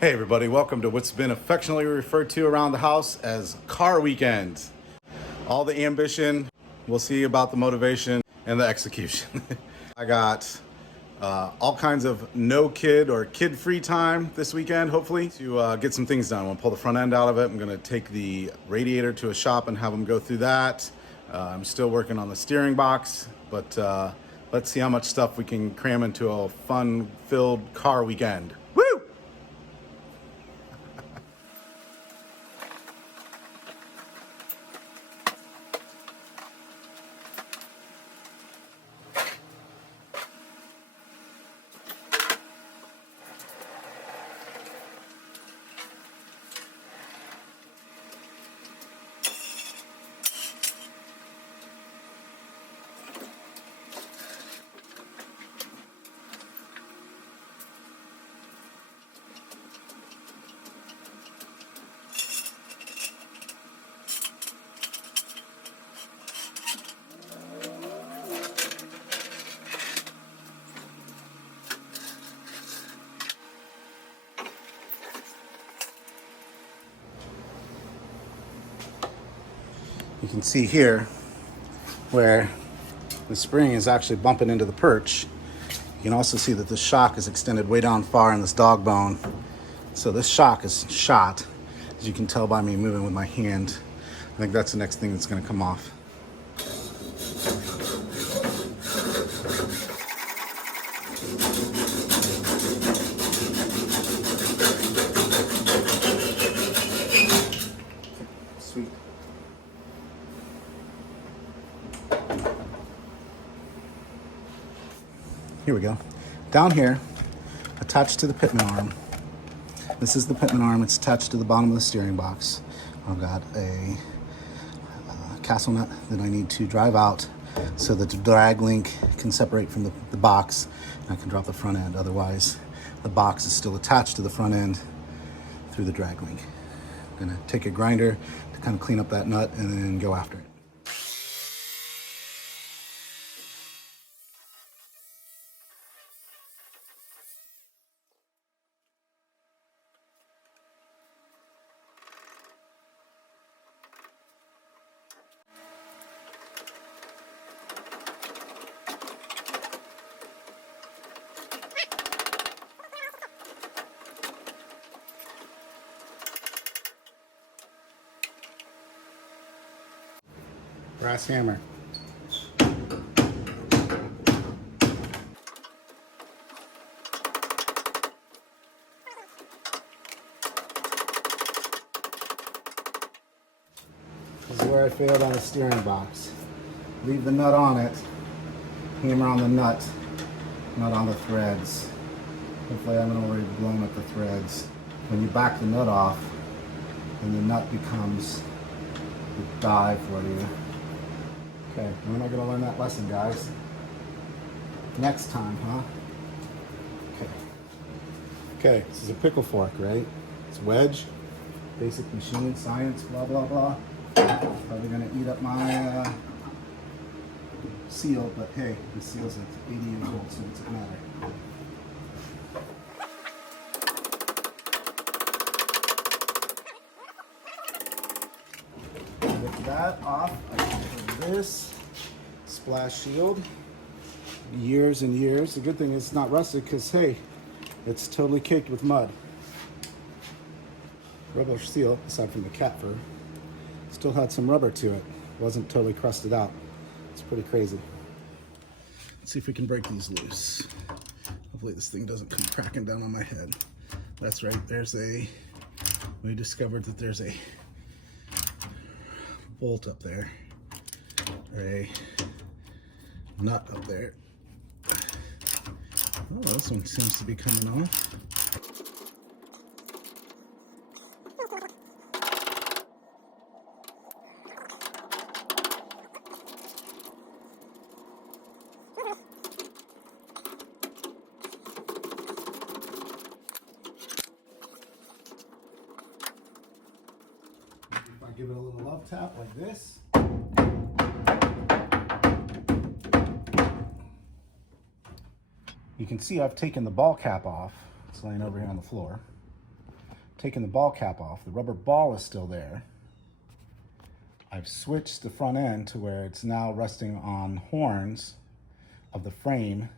Hey everybody, welcome to what's been affectionately referred to around the house as Car Weekend. All the ambition, we'll see about the motivation and the execution. I got all kinds of no kid or kid-free time this weekend, hopefully, to get some things done. I'm gonna pull the front end out of it. I'm gonna take the radiator to a shop and have them go through that. I'm still working on the steering box, but let's see how much stuff we can cram into a fun-filled car weekend. Woo! You can see here where the spring is actually bumping into the perch. You can also see that the shock is extended way down far in this dog bone. So this shock is shot, as you can tell by me moving with my hand. I think that's the next thing that's going to come off. Sweet. Here we go. Down here, attached to the pitman arm. This is the pitman arm. It's attached to the bottom of the steering box. I've got a castle nut that I need to drive out so that the drag link can separate from the box and I can drop the front end. Otherwise, the box is still attached to the front end through the drag link. I'm gonna take a grinder to kind of clean up that nut and then go after it. Brass hammer. This is where I failed on the steering box. Leave the nut on it, hammer on the nut, not on the threads. Hopefully I haven't already blown up the threads. When you back the nut off, then the nut becomes the die for you. Okay, when am I going to learn that lesson, guys? Next time, huh? Okay. Okay, this is a pickle fork, right? It's wedge, basic machine science, blah, blah, blah. Probably going to eat up my seal, but hey, the seal's like 80 years old, so it doesn't matter. With that off, I can put this splash shield. Years and years. The good thing is it's not rusted because, hey, it's totally caked with mud. Rubber seal, aside from the cat fur, still had some rubber to it. Wasn't totally crusted out. It's pretty crazy. Let's see if we can break these loose. Hopefully this thing doesn't come cracking down on my head. That's right, we discovered that there's a bolt up there, or a nut up there. Oh, this one seems to be coming off. If I give it a little love tap like this. You can see I've taken the ball cap off. It's laying over here on the floor. taken the ball cap off. The rubber ball is still there. I've switched the front end to where it's now resting on horns of the frame,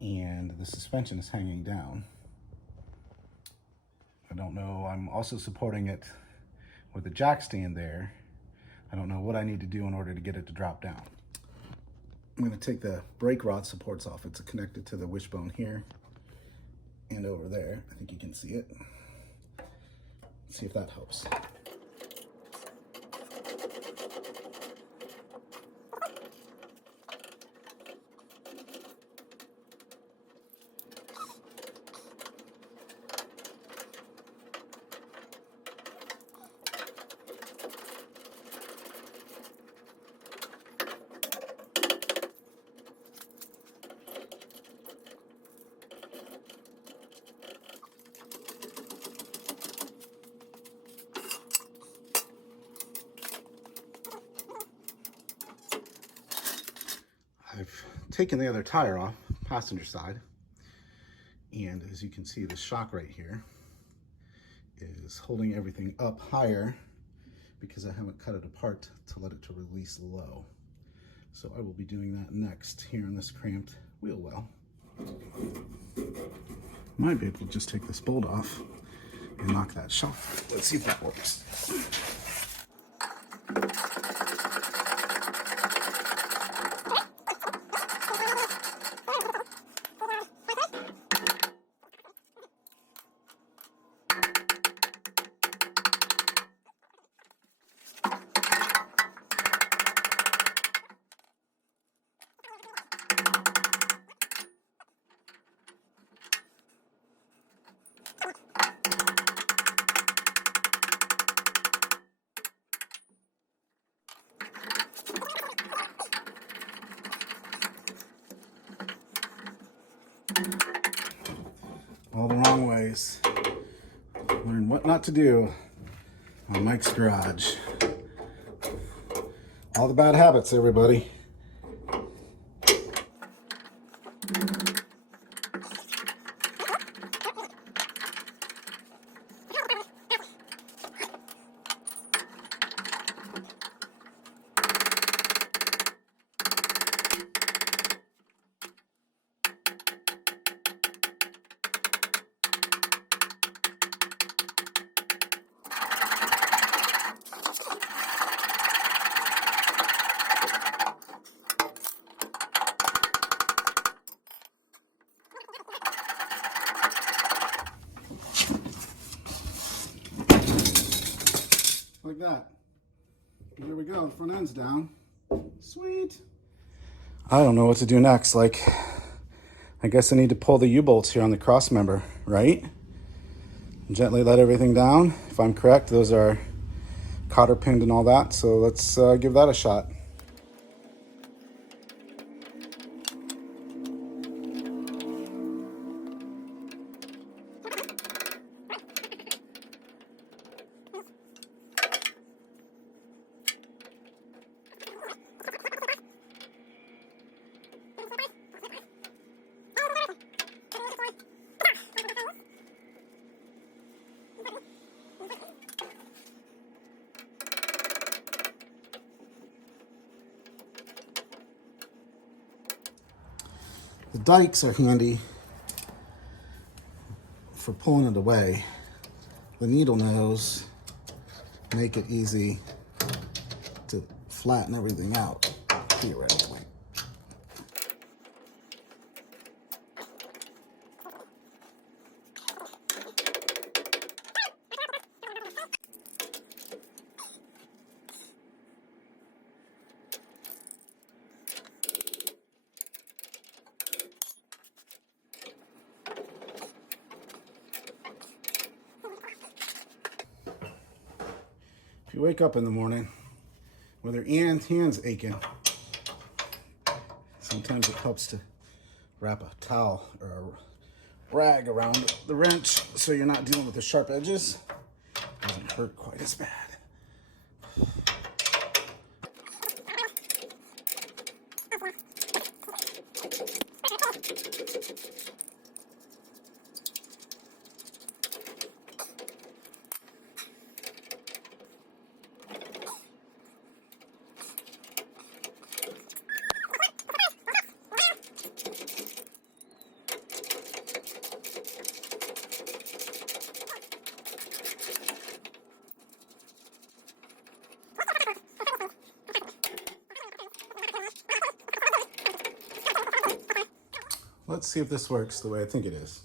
and the suspension is hanging down. I don't know, I'm also supporting it with a jack stand there. I don't know what I need to do in order to get it to drop down. I'm going to take the brake rod supports off. It's connected to the wishbone here and over there. I think you can see it. Let's see if that helps. I've taken the other tire off, passenger side, and as you can see, the shock right here is holding everything up higher because I haven't cut it apart to let it to release low. So I will be doing that next here on this cramped wheel well. Might be able to just take this bolt off and knock that shock. Let's see if that works. All the wrong ways. Learn what not to do on Mike's garage. All the bad habits, everybody. Like that. There we go, the front end's down. Sweet. I don't know what to do next. Like, I guess I need to pull the U-bolts here on the cross member, right? Gently let everything down. If I'm correct, those are cotter pinned and all that. So let's give that a shot. The dikes are handy for pulling it away. The needle nose make it easy to flatten everything out, theoretically. If you wake up in the morning with your hands aching, sometimes it helps to wrap a towel or a rag around the wrench so you're not dealing with the sharp edges. It doesn't hurt quite as bad. Let's see if this works the way I think it is.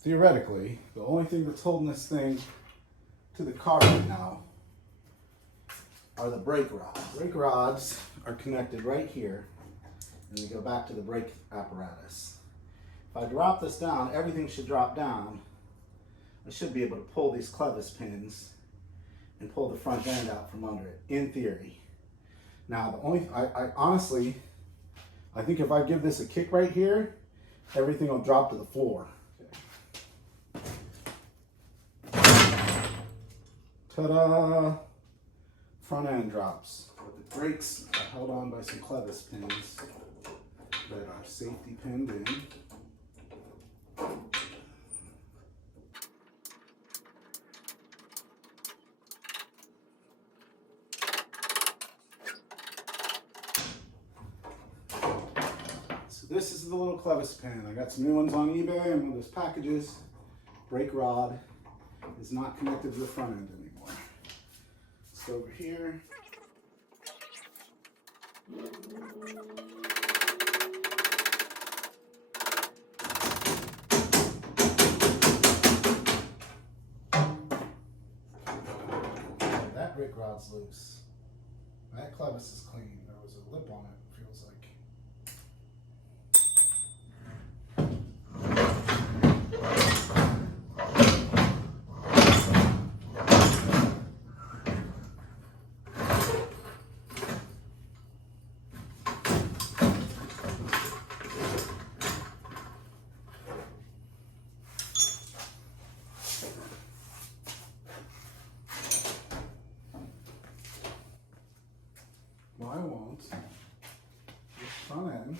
Theoretically, the only thing that's holding this thing to the car right now are the brake rods. Brake rods are connected right here, and we go back to the brake apparatus. If I drop this down, everything should drop down. I should be able to pull these clevis pins and pull the front end out from under it, in theory. Now, I honestly, I think if I give this a kick right here, everything will drop to the floor. Ta-da! Front end drops. But the brakes are held on by some clevis pins that are safety pinned in. So this is the little clevis pin. I got some new ones on eBay and one of those packages. Brake rod is not connected to the front end anymore. So over here. That brake rod's loose. That clevis is clean. There was a lip on it, it feels like. Why won't this front end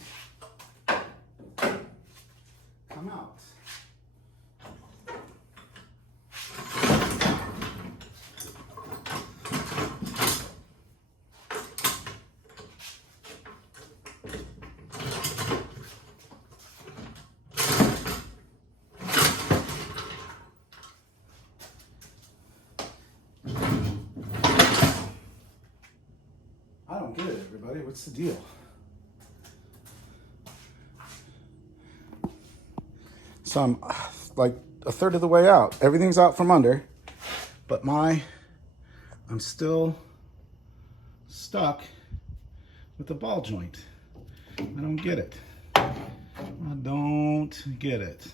come out? I don't get it, everybody. What's the deal? So I'm like a third of the way out. Everything's out from under, but I'm still stuck with the ball joint. I don't get it. I don't get it.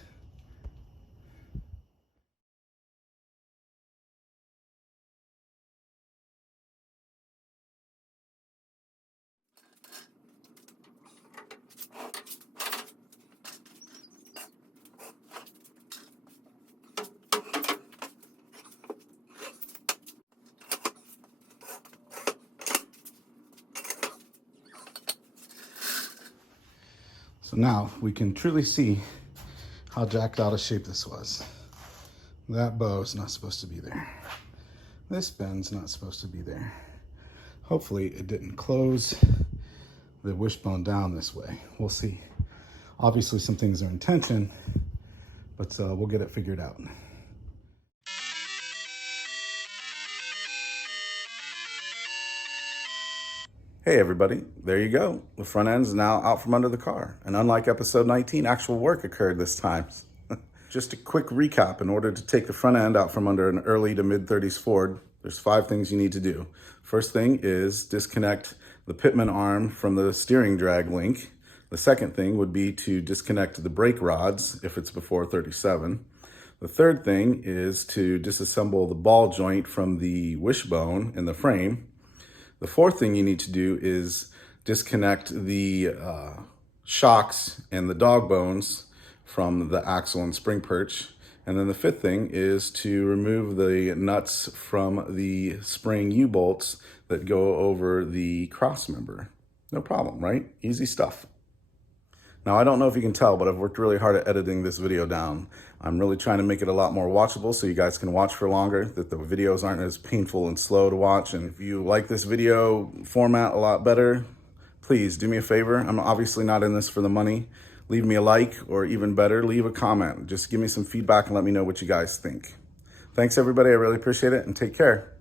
So now we can truly see how jacked out of shape this was. That bow is not supposed to be there. This bend's not supposed to be there. Hopefully it didn't close the wishbone down this way. We'll see. Obviously some things are in tension, but we'll get it figured out. Hey everybody, there you go. The front end's now out from under the car. And unlike episode 19, actual work occurred this time. Just a quick recap. In order to take the front end out from under an early to mid-30s Ford, there's 5 things you need to do. First thing is disconnect the pitman arm from the steering drag link. The second thing would be to disconnect the brake rods if it's before 37. The third thing is to disassemble the ball joint from the wishbone in the frame. The fourth thing you need to do is disconnect the shocks and the dog bones from the axle and spring perch. And then the fifth thing is to remove the nuts from the spring U-bolts that go over the cross member. No problem, right? Easy stuff. Now, I don't know if you can tell, but I've worked really hard at editing this video down. I'm really trying to make it a lot more watchable so you guys can watch for longer, that the videos aren't as painful and slow to watch. And if you like this video format a lot better, please do me a favor. I'm obviously not in this for the money. Leave me a like, or even better, leave a comment. Just give me some feedback and let me know what you guys think. Thanks, everybody. I really appreciate it, and take care.